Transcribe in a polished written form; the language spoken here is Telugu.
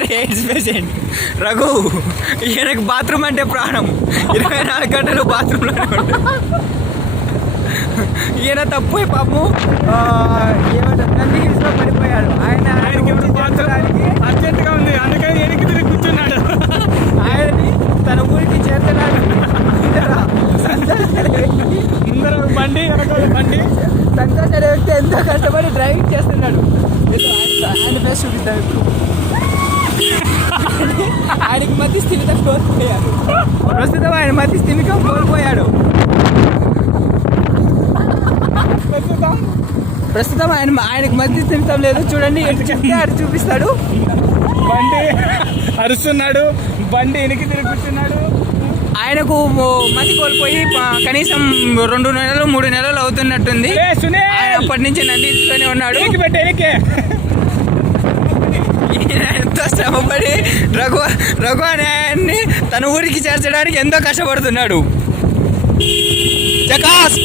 పేరు ఎయిడ్స్ పేషెంట్ రఘు. ఈయనకు బాత్రూమ్ అంటే ప్రాణం. 24 గంటలు బాత్రూంలోనే ఉంటాడు. ఈయన తప్పు పాపము ఏమంటారు నంది హిల్స్లో పడిపోయాడు. ఆయనకి అర్జెంట్గా ఉంది, అందుకని వెనక్కి తిరిగి కూర్చున్నాడు. ఆయనని తన ఊరికి చేర్చడానికి ముందర బండి వెనకాల బండి. సంతోష్ అనే వ్యక్తి ఎంతో కష్టపడి డ్రైవింగ్ చేస్తున్నాడు. ఆయన ఫేస్ చూపిస్తాం ఇప్పుడు. ఆయనకి మధ్య స్థిమితం కోల్పోయాడు. ప్రస్తుతం ఆయన మధ్య స్థిమితం కోల్పోయాడు. ప్రస్తుతం ఆయనకు మధ్య స్థిమితం లేదు. చూడండి ఎటు చెప్తే అటు చూపిస్తాడు. బండి అరుస్తున్నాడు, బండి వెనక్కి తిరిగి కూర్చున్నాడు. ఆయనకు మతి కోల్పోయి కనీసం 2 నెలలు 3 నెలలు అవుతున్నట్టుంది. ఆయన అప్పటి నుంచి నందిలోనే ఉన్నాడు. ఎంతో శ్రమపడి రఘు అనే ఆయన్ని తన ఊరికి చేర్చడానికి ఎంతో కష్టపడుతున్నాడు. జకాస్.